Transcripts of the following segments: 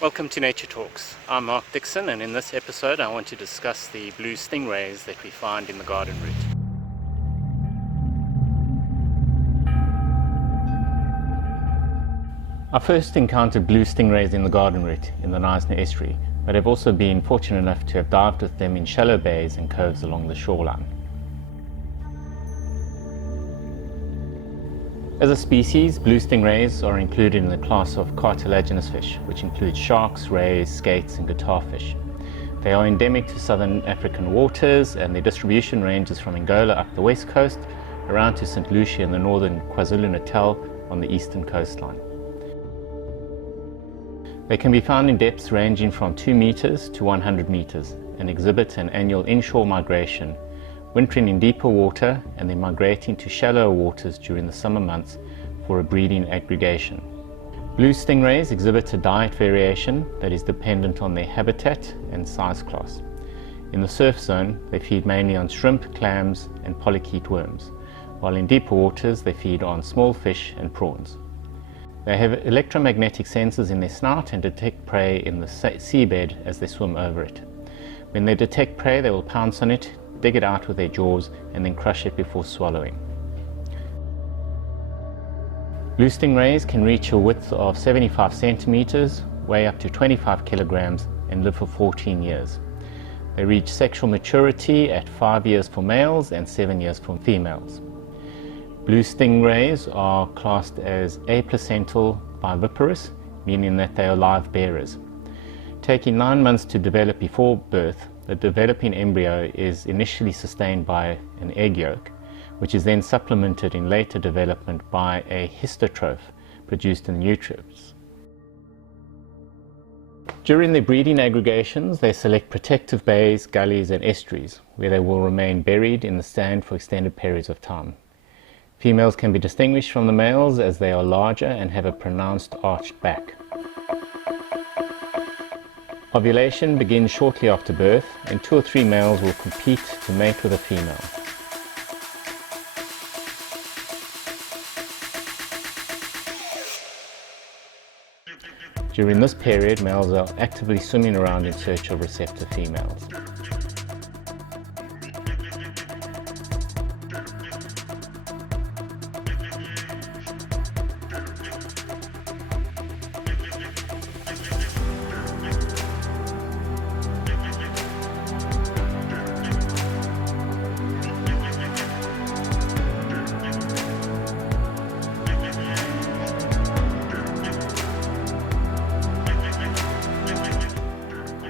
Welcome to Nature Talks. I'm Mark Dixon, and in this episode I want to discuss the blue stingrays that we find in the garden route. I first encountered blue stingrays in the garden route in the Neisner estuary, but I've also been fortunate enough to have dived with them in shallow bays and coves along the shoreline. As a species, blue stingrays are included in the class of cartilaginous fish, which includes sharks, rays, skates and guitarfish. They are endemic to southern African waters, and their distribution ranges from Angola up the west coast around to St. Lucia in the northern KwaZulu-Natal on the eastern coastline. They can be found in depths ranging from 2 meters to 100 meters and exhibit an annual inshore migration, wintering in deeper water and then migrating to shallower waters during the summer months for a breeding aggregation. Blue stingrays exhibit a diet variation that is dependent on their habitat and size class. In the surf zone, they feed mainly on shrimp, clams and polychaete worms, while in deeper waters they feed on small fish and prawns. They have electromagnetic sensors in their snout and detect prey in the seabed as they swim over it. When they detect prey, they will pounce on it, dig it out with their jaws and then crush it before swallowing. Blue stingrays can reach a width of 75 centimeters, weigh up to 25 kilograms and live for 14 years. They reach sexual maturity at 5 years for males and 7 years for females. Blue stingrays are classed as aplacental viviparous, meaning that they are live bearers. Taking 9 months to develop before birth, the developing embryo is initially sustained by an egg yolk, which is then supplemented in later development by a histotroph produced in the nutrients. During their breeding aggregations, they select protective bays, gullies and estuaries, where they will remain buried in the sand for extended periods of time. Females can be distinguished from the males as they are larger and have a pronounced arched back. Ovulation begins shortly after birth, and 2 or 3 males will compete to mate with a female. During this period, males are actively swimming around in search of receptive females.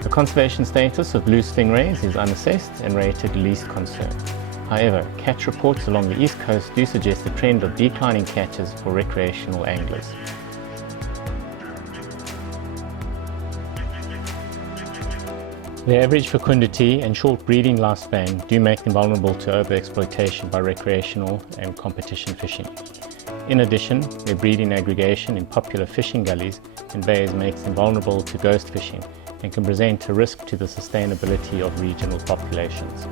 The conservation status of blue stingrays is unassessed and rated least concern. However, catch reports along the east coast do suggest a trend of declining catches for recreational anglers. Their average fecundity and short breeding lifespan do make them vulnerable to overexploitation by recreational and competition fishing. In addition, their breeding aggregation in popular fishing gullies and bays makes them vulnerable to ghost fishing and can present a risk to the sustainability of regional populations.